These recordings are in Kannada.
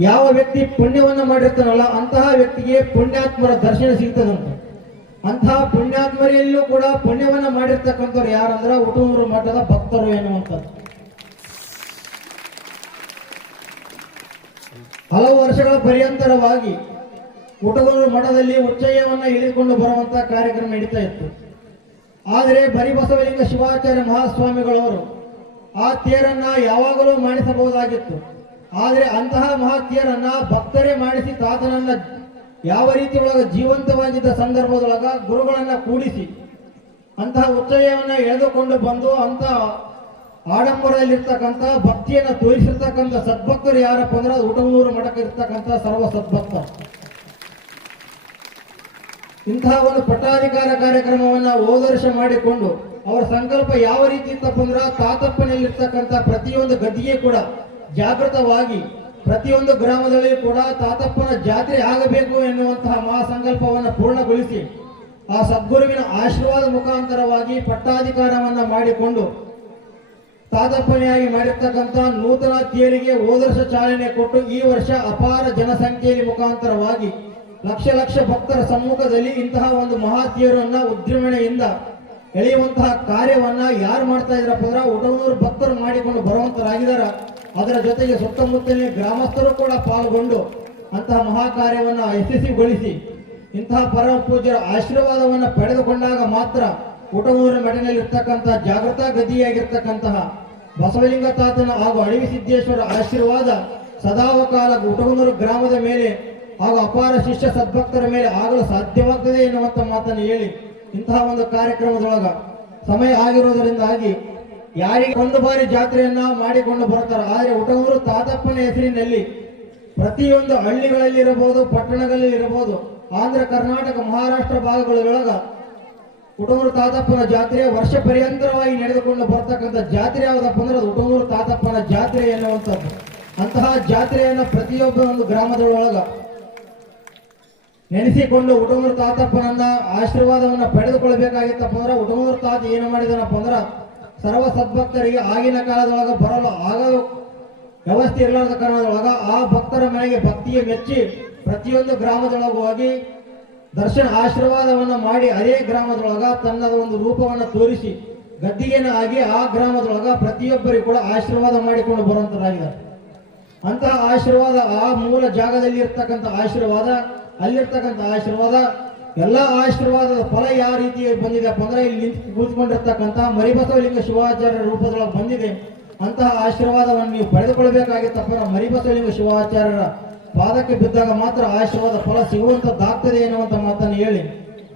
ಯಾವ ವ್ಯಕ್ತಿ ಪುಣ್ಯವನ್ನ ಮಾಡಿರ್ತಾನಲ್ಲ ಅಂತಹ ವ್ಯಕ್ತಿಗೆ ಪುಣ್ಯಾತ್ಮರ ದರ್ಶನ ಸಿಗ್ತದಂತ. ಅಂತಹ ಪುಣ್ಯಾತ್ಮರೆಯಲ್ಲೂ ಕೂಡ ಪುಣ್ಯವನ್ನ ಮಾಡಿರ್ತಕ್ಕಂಥವ್ರು ಯಾರಂದ್ರೆ ಉಟುಂಬರು ಮಠದ ಭಕ್ತರು ಎನ್ನುವಂಥದ್ದು. ಹಲವು ವರ್ಷಗಳ ಪರ್ಯಂತರವಾಗಿ ಉಟಗೂರು ಮಠದಲ್ಲಿ ಉಚ್ಚಯ್ಯವನ್ನ ಇಳಿದುಕೊಂಡು ಬರುವಂತ ಕಾರ್ಯಕ್ರಮ ನಡೀತಾ ಇತ್ತು. ಆದರೆ ಬರಿಬಸವಲಿಂಗ ಶಿವಾಚಾರ್ಯ ಮಹಾಸ್ವಾಮಿಗಳವರು ಆ ತೇರನ್ನ ಯಾವಾಗಲೂ ಮಾಡಿಸಬಹುದಾಗಿತ್ತು. ಆದರೆ ಅಂತಹ ಮಹಾತ್ಯರನ್ನ ಭಕ್ತರೇ ಮಾಡಿಸಿ ತಾತನನ್ನ ಯಾವ ರೀತಿ ಒಳಗ ಜೀವಂತವಾಗಿದ್ದ ಸಂದರ್ಭದೊಳಗ ಗುರುಗಳನ್ನ ಕೂಡಿಸಿ ಅಂತಹ ಉತ್ಸವವನ್ನ ಎಳೆದುಕೊಂಡು ಬಂದು ಅಂತ ಆಡಂಬರದಲ್ಲಿರ್ತಕ್ಕಂಥ ಭಕ್ತಿಯನ್ನ ತೋರಿಸಿರ್ತಕ್ಕಂಥ ಸದ್ಭಕ್ತರು ಯಾರಪ್ಪ ಅಂದ್ರೆ ಊಟಮೂರು ಮಠಕ್ಕೆ ಇರ್ತಕ್ಕಂಥ ಸರ್ವ ಸದ್ಭಕ್ತ ಇಂತಹ ಒಂದು ಪಟ್ಟಾಧಿಕಾರ ಕಾರ್ಯಕ್ರಮವನ್ನ ಓದರ್ಶ ಮಾಡಿಕೊಂಡು ಅವರ ಸಂಕಲ್ಪ ಯಾವ ರೀತಿ ಇತ್ತಪ್ಪ ಅಂದ್ರೆ ತಾತಪ್ಪನಲ್ಲಿರ್ತಕ್ಕಂಥ ಪ್ರತಿಯೊಂದು ಗದ್ದಿಗೆ ಕೂಡ ಜಾಗೃತವಾಗಿ ಪ್ರತಿಯೊಂದು ಗ್ರಾಮದಲ್ಲಿ ಕೂಡ ತಾತಪ್ಪನ ಜಾತ್ರೆ ಆಗಬೇಕು ಎನ್ನುವಂತಹ ಮಹಾಸಂಕಲ್ಪವನ್ನು ಪೂರ್ಣಗೊಳಿಸಿ ಆ ಸದ್ಗುರುವಿನ ಆಶೀರ್ವಾದ ಮುಖಾಂತರವಾಗಿ ಪಟ್ಟಾಧಿಕಾರವನ್ನು ಮಾಡಿಕೊಂಡು ತಾತಪ್ಪನೆಯಾಗಿ ಮಾಡಿರ್ತಕ್ಕಂಥ ನೂತನ ತೇರಿಗೆ ಓದರ್ಷ ಚಾಲನೆ ಕೊಟ್ಟು ಈ ವರ್ಷ ಅಪಾರ ಜನಸಂಖ್ಯೆಯಲ್ಲಿ ಮುಖಾಂತರವಾಗಿ ಲಕ್ಷ ಲಕ್ಷ ಭಕ್ತರ ಸಮ್ಮುಖದಲ್ಲಿ ಇಂತಹ ಒಂದು ಮಹಾ ತೇರನ್ನ ಉದ್ರಮಣೆಯಿಂದ ಎಳೆಯುವಂತಹ ಕಾರ್ಯವನ್ನ ಯಾರು ಮಾಡ್ತಾ ಇದ್ರಪ್ಪ ಅಂದ್ರೆ ಉಟವನೂರು ಭಕ್ತರು ಮಾಡಿಕೊಂಡು ಬರುವಂತರಾಗಿದಾರ ಅದರ ಜೊತೆಗೆ ಸುತ್ತಮುತ್ತಲಿನ ಗ್ರಾಮಸ್ಥರು ಕೂಡ ಪಾಲ್ಗೊಂಡು ಅಂತಹ ಮಹಾ ಕಾರ್ಯವನ್ನ ಯಶಸ್ವಿಗೊಳಿಸಿ ಇಂತಹ ಪರಮ ಪೂಜ್ಯರ ಆಶೀರ್ವಾದವನ್ನು ಪಡೆದುಕೊಂಡಾಗ ಮಾತ್ರ ಉಟವನೂರು ಮೆಡನಲ್ಲಿ ಜಾಗೃತಾ ಜಾಗೃತ ಗದಿಯಾಗಿರ್ತಕ್ಕಂತಹ ಬಸವಲಿಂಗ ತಾತನ ಹಾಗೂ ಅಡವಿ ಸಿದ್ದೇಶ್ವರ ಆಶೀರ್ವಾದ ಸದಾವಕಾಲ ಉಟವನೂರು ಗ್ರಾಮದ ಮೇಲೆ ಹಾಗೂ ಅಪಾರ ಶಿಷ್ಯ ಸದ್ಭಕ್ತರ ಮೇಲೆ ಆಗಲು ಸಾಧ್ಯವಾಗ್ತದೆ ಎನ್ನುವಂಥ ಮಾತನ್ನು ಹೇಳಿ ಇಂತಹ ಒಂದು ಕಾರ್ಯಕ್ರಮದೊಳಗ ಸಮಯ ಆಗಿರುವುದರಿಂದಾಗಿ ಯಾರಿಗೆ ಒಂದು ಬಾರಿ ಜಾತ್ರೆಯನ್ನ ಮಾಡಿಕೊಂಡು ಬರ್ತಾರೆ, ಆದರೆ ಹುಟ್ಟೂರು ತಾತಪ್ಪನ ಹೆಸರಿನಲ್ಲಿ ಪ್ರತಿಯೊಂದು ಹಳ್ಳಿಗಳಲ್ಲಿ ಇರಬಹುದು, ಪಟ್ಟಣಗಳಲ್ಲಿ ಇರಬಹುದು, ಆಂಧ್ರ, ಕರ್ನಾಟಕ, ಮಹಾರಾಷ್ಟ್ರ ಭಾಗಗಳೊಳಗ ಹುಟ್ಟೂರು ತಾತಪ್ಪನ ಜಾತ್ರೆ ವರ್ಷ ಪರ್ಯಂತರವಾಗಿ ನಡೆದುಕೊಂಡು ಬರ್ತಕ್ಕಂಥ ಜಾತ್ರೆ ಯಾವುದಪ್ಪ ಅಂದ್ರೆ ಅದು ಉಟನೂರು ತಾತಪ್ಪನ ಜಾತ್ರೆ ಎನ್ನುವಂಥದ್ದು. ಅಂತಹ ಜಾತ್ರೆಯನ್ನು ಪ್ರತಿಯೊಬ್ಬ ಒಂದು ಗ್ರಾಮದೊಳಗ ನೆನೆಸಿಕೊಂಡು ಹುಟ್ಟೂರು ತಾತಪ್ಪನನ್ನ ಆಶೀರ್ವಾದವನ್ನು ಪಡೆದುಕೊಳ್ಬೇಕಾಗಿತ್ತಪ್ಪ ಅಂದ್ರೆ ಹುಟ್ಟೂರು ತಾತ ಏನು ಮಾಡಿದನಪ್ಪ ಅಂದ್ರ ಸರ್ವ ಸದ್ಭಕ್ತರಿಗೆ ಆಗಿನ ಕಾಲದೊಳಗ ಬರಲು ಆಗ ವ್ಯವಸ್ಥೆ ಇರಲಾರದ ಕಾರಣದೊಳಗ ಆ ಭಕ್ತರ ಮನೆಗೆ ಭಕ್ತಿಯ ಮೆಚ್ಚಿ ಪ್ರತಿಯೊಂದು ಗ್ರಾಮದೊಳಗ ಹೋಗಿ ದರ್ಶನ ಆಶೀರ್ವಾದವನ್ನು ಮಾಡಿ ಅದೇ ಗ್ರಾಮದೊಳಗ ತನ್ನ ಒಂದು ರೂಪವನ್ನು ತೋರಿಸಿ ಗದ್ದಿಗೆನ ಆಗಿ ಆ ಗ್ರಾಮದೊಳಗ ಪ್ರತಿಯೊಬ್ಬರಿಗೂ ಕೂಡ ಆಶೀರ್ವಾದ ಮಾಡಿಕೊಂಡು ಬರುವಂತರಾಗಿದ್ದಾರೆ ಅಂತಹ ಆಶೀರ್ವಾದ ಆ ಮೂಲ ಜಾಗದಲ್ಲಿ ಇರ್ತಕ್ಕಂಥ ಆಶೀರ್ವಾದ, ಅಲ್ಲಿರ್ತಕ್ಕಂಥ ಆಶೀರ್ವಾದ ಎಲ್ಲ ಆಶೀರ್ವಾದದ ಫಲ ಯಾವ ರೀತಿ ಬಂದಿದೆ ಅಂದ್ರೆ ಇಲ್ಲಿ ನಿಂತು ಕೂತ್ಕೊಂಡಿರ್ತಕ್ಕಂಥ ಮರಿಬಸವಲಿಂಗ ಶಿವಾಚಾರ್ಯ ರೂಪದೊಳಗೆ ಬಂದಿದೆ. ಅಂತಹ ಆಶೀರ್ವಾದವನ್ನು ನೀವು ಪಡೆದುಕೊಳ್ಬೇಕಾಗಿತ್ತಪ್ಪ ಮರಿಬಸವಲಿಂಗ ಶಿವಾಚಾರ್ಯರ ಪಾದಕ್ಕೆ ಬಿದ್ದಾಗ ಮಾತ್ರ ಆಶೀರ್ವಾದ ಫಲ ಸಿಗುವಂತದ್ದಾಗ್ತದೆ ಎನ್ನುವಂತ ಮಾತನ್ನು ಹೇಳಿ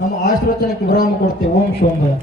ನಮ್ಮ ಆಶೀರ್ವಚನಕ್ಕೆ ವಿರಾಮ ಕೊಡ್ತೇವೆ. ಓಂ ಶೋಂಭಯ